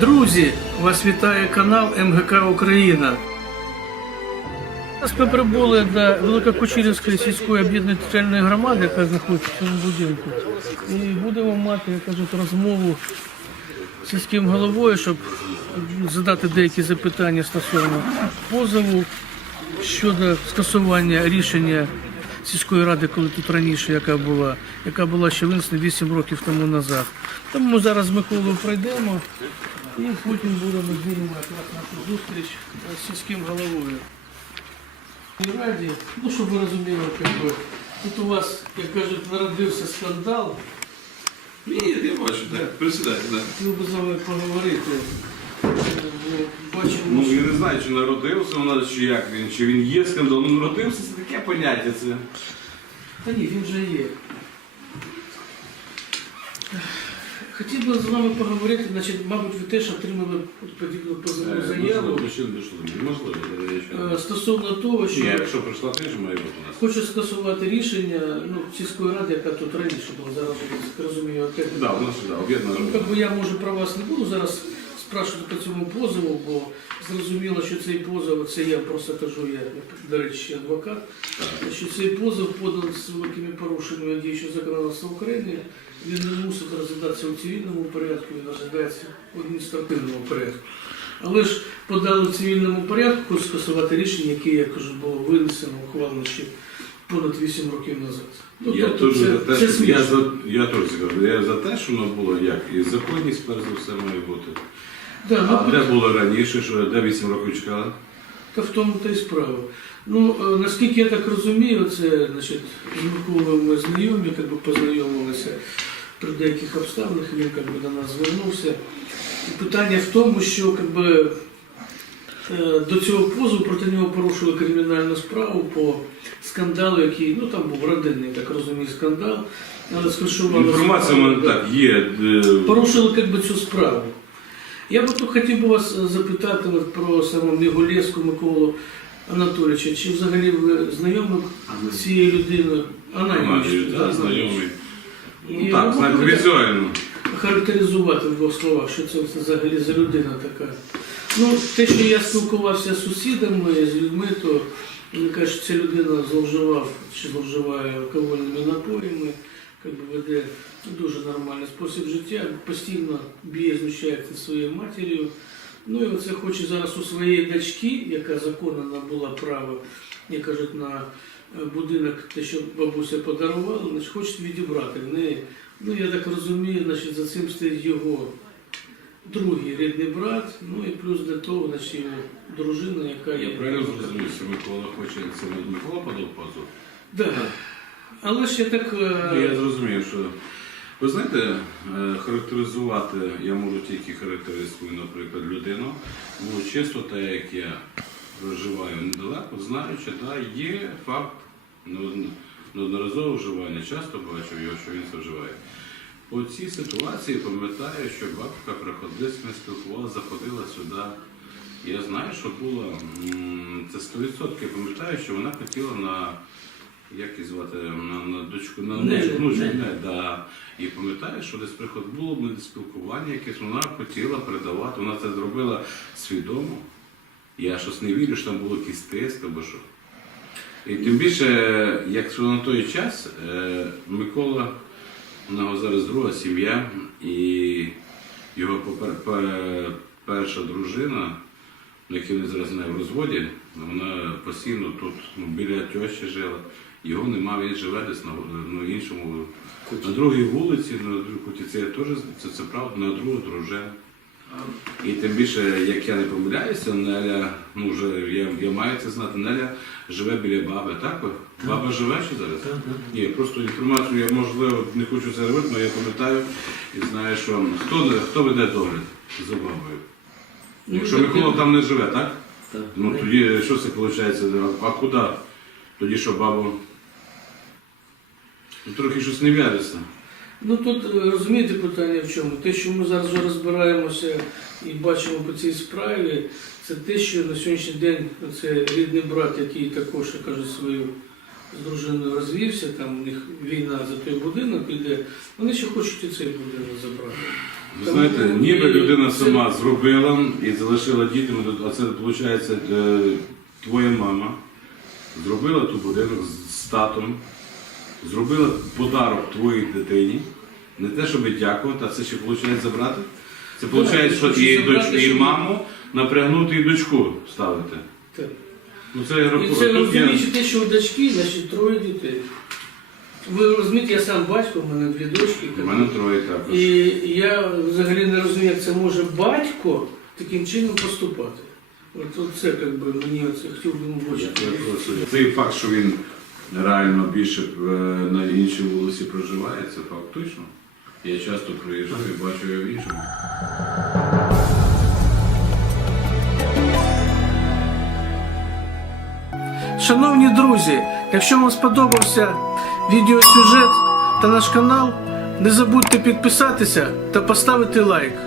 Друзі, вас вітає канал МГК Україна. Зараз ми прибули до Великокучерівської сільської об'єднаної територіальної громади, яка знаходиться в цьому будинку. І будемо мати, як кажуть, розмову з сільським головою, щоб задати деякі запитання стосовно позову щодо скасування рішення сільської ради, коли тут раніше, яка була, яка була ще винесена 8 років тому назад. Тому зараз з Миколою пройдемо і потім будемо здійснювати якраз нашу зустріч з сільським головою. І раді, ну щоб ви розуміли, як би, тут у вас, як кажуть, народився скандал. Ні, я бачу, так. Присідайте, так. Хотів би з вами поговорити. Бо Бачимо, Ну, я не знаю, чи народився у нас, чи як він, чи він є скандал. Ну, народився, це таке поняття. Це. Та ні, він же є. Хотів би з вами поговорити, значить, мабуть, ви теж отримали подібну позовну Е, заяву Можливо, ще не- е, стосовно того, що якщо прийшла теж має бути у нас. хочу скасувати рішення ну, сільської ради, яка тут раніше була, зараз я розумію, опять. Да, у нас да, об'єднана Ну, робота. как би я може про вас не буду зараз спрашувати по цьому позову, бо зрозуміло, що цей позов, це я просто кажу, я, до речі, адвокат, що цей позов поданий з великими порушеннями діючого законодавства України, він не мусить розглядатися у цивільному порядку, він розглядається в адміністративному порядку. Але ж подали в цивільному порядку скасувати рішення, яке, я кажу, було винесено, ухвалено ще понад 8 років назад. Ну, Я тобто теж це- за те, це що я смішно. за я теж кажу, я за те, що воно було як і законність, перш за все має бути. Да, ну, А де було раніше, що де 8 років чекали? Та в тому та й справа. Ну, е, наскільки я так розумію, це значить, з Миколою ми знайомі, як би познайомилися при деяких обставинах, він як би, до нас звернувся. І питання в тому, що як би, е, до цього позову проти нього порушили кримінальну справу по скандалу, який, ну там був родинний, так розумію, скандал, але Інформація у мене так є. е, порушили як би, цю справу. Я би тут хотів би вас е, запитати от, про самого Мігулєвську Миколу Анатолійовича. Чи взагалі ви знайомі з цією людиною? Анатолій, да, да, знайомий. Ну так, ви знаєте, можете візуально. характеризувати в двох словах, що це взагалі за людина така. Ну, те, що я спілкувався з сусідами, з людьми, то вони кажуть, що ця людина зловживав чи зловживає алкогольними напоями, як би веде дуже нормальний спосіб життя, постійно б'є, знущається своєю матір'ю. Ну і оце хоче зараз у своєї дочки, яка законно набула право, як кажуть, на будинок, те, що бабуся подарувала, значить, хочуть відібрати в неї. Ну, я так розумію, значить, за цим стоїть його другий рідний брат, ну і плюс до того, значить, його дружина, яка Я є. правильно зрозумів, що Микола хоче це від Микола подав позов? Да. Але ж я так. е, Ну, Я зрозумів, що ви знаєте, е, характеризувати я можу тільки характеристикою, наприклад, людину. Ну, чисто те, як я проживаю недалеко, знаючи, да, є факт неодно- неодноразового вживання. Часто бачив його, що він це вживає. По цій ситуації пам'ятаю, що бабка приходила, ми спілкувалася, заходила сюди. Я знаю, що було це 100%. Пам'ятаю, що вона хотіла на як її звати на, на дочку, на внучку, не, да. І пам'ятаю, що десь приход було мене спілкування, якесь вона хотіла передавати. Вона це зробила свідомо. Я щось не вірю, що там було якийсь тиск або що. І тим більше, якщо на той час е, Микола, у нього зараз друга сім'я, і його перша дружина, ну, яка вони зараз не в розводі, вона постійно тут ну, біля тещі жила. Його нема, він живе десь на ну, іншому, на другій вулиці, на другій куті. Це теж це, це правда, на другу дружину. І тим більше, як я не помиляюся, Неля, ну вже я, я маю це знати, Неля живе біля баби, так? Баба живе ще зараз? Ні, просто інформацію я можливо не хочу це робити, але я пам'ятаю і знаю, що хто, хто веде догляд за бабою. ну, Якщо так, Микола там не живе, так? так. Ну тоді що це виходить? А, а куди? Тоді що бабу? Ну, трохи щось не в'яжеться. Ну тут е, розумієте питання в чому? Те, що ми зараз розбираємося і бачимо по цій справі, це те, що на сьогоднішній день це рідний брат, який також, як кажуть, свою з дружиною розвівся, там у них війна за той будинок іде, вони ще хочуть і цей будинок забрати. Ви знаєте, ніби людина сама зробила і залишила дітям, а це виходить е, твоя мама зробила ту будинок з татом, зробила подарок твоїй дитині. Не те, щоб дякувати, а це ще виходить забрати. Це виходить, що і, забрати, доч, і маму напрягнути і дочку ставити. Так. Ну це я І це Тут я- розуміючи те, що у дочки, значить, троє дітей. Ви розумієте, я сам батько, в мене дві дочки. У мене троє також. І я взагалі не розумію, як це може батько таким чином поступати. От, це як би мені оце хотів би бачити. перепрошую. Цей факт, що він реально більше е, на іншій вулиці проживає, це факт точно. Я часто приїжджаю і бачу його в іншому. Шановні друзі, якщо вам сподобався відеосюжет та наш канал, не забудьте підписатися та поставити лайк.